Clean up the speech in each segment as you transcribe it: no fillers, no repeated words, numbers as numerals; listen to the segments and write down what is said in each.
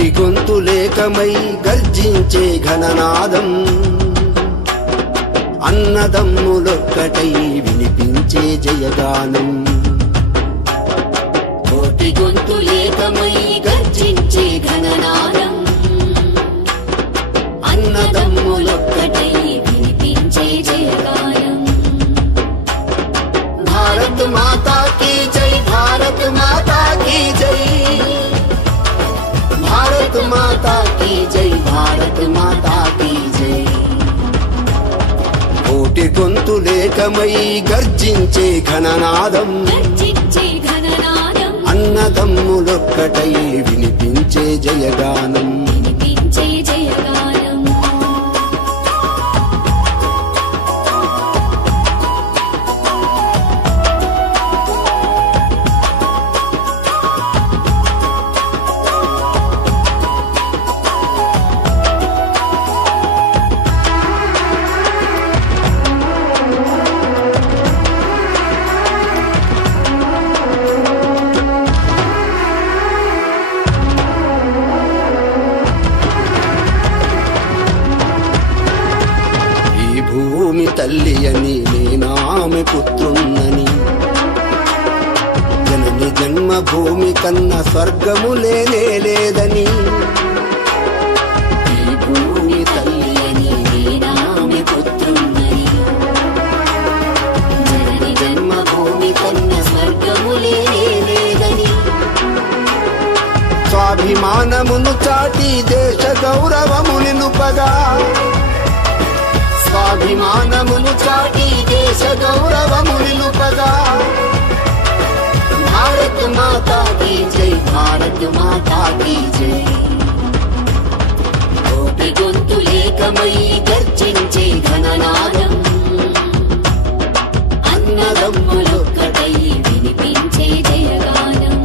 కోటి గొంతులేకమై గర్జించే ఘననాదం, అన్నదమ్ములొక్కటై వినిపించే జయగానం. కోటి గొంతులేకమై గర్జించే ఘననాదం, అన్నదమ్ములొక్కటై వినిపించే జయగానం. భారత్ మాతా కీ జై, భారత్ మాతా కీ జై, భారత్ మాతా కీ జై, భారత్ మాతా కీ జై. కోటి గొంతులేకమై గర్జించే ఘననాదం, గర్జించే ఘననాదం, అన్నదమ్ములొక్కటై వినిపించే జయగానం. వినిపించే జయగానం. భూమి తల్లి అని నేనామె పుత్రున్నని, జనని జన్మభూమి కన్న స్వర్గము లేనే లేదని. ఈ భూమి తల్లి అని నేనామె పుత్రున్నని, జనని జన్మభూమి కన్న స్వర్గము లేనే లేదని. స్వాభిమానమును చాటి దేశ గౌరవము నిలుపగా, స్వాభిమానమును చాటి దేశ గౌరవము నిలుపగా. భారత్ మాతా కీ జై, భారత్ మాతా కీ జై. కోటి గొంతులేకమై గర్జించే ఘననాదం, అన్నదమ్ములొక్కటై వినిపించే జయగానం.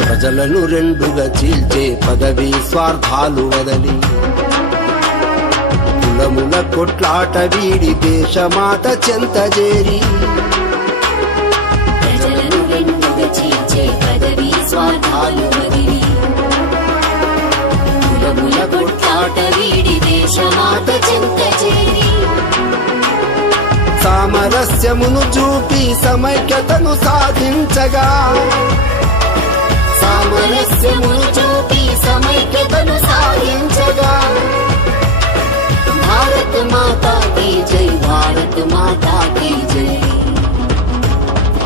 ప్రజలను రెండుగా చీల్చే పదవి స్వార్థాలు వదలి, కులముల కొట్లాట వీడి దేశమాత చెంతజేరి. ప్రజలను రెండుగా చీల్చే పదవి స్వార్థాలు వదిలి, కులముల కొట్లాట వీడి దేశమాత చెంతజేరి. సామరస్యమును చూపి సమైక్యతను సాధించగా, సామరస్యమును చూపి సమైక్యతను సాధించగా. భారత్ మాతా కీ జై, భారత్ మాతా కీ జై.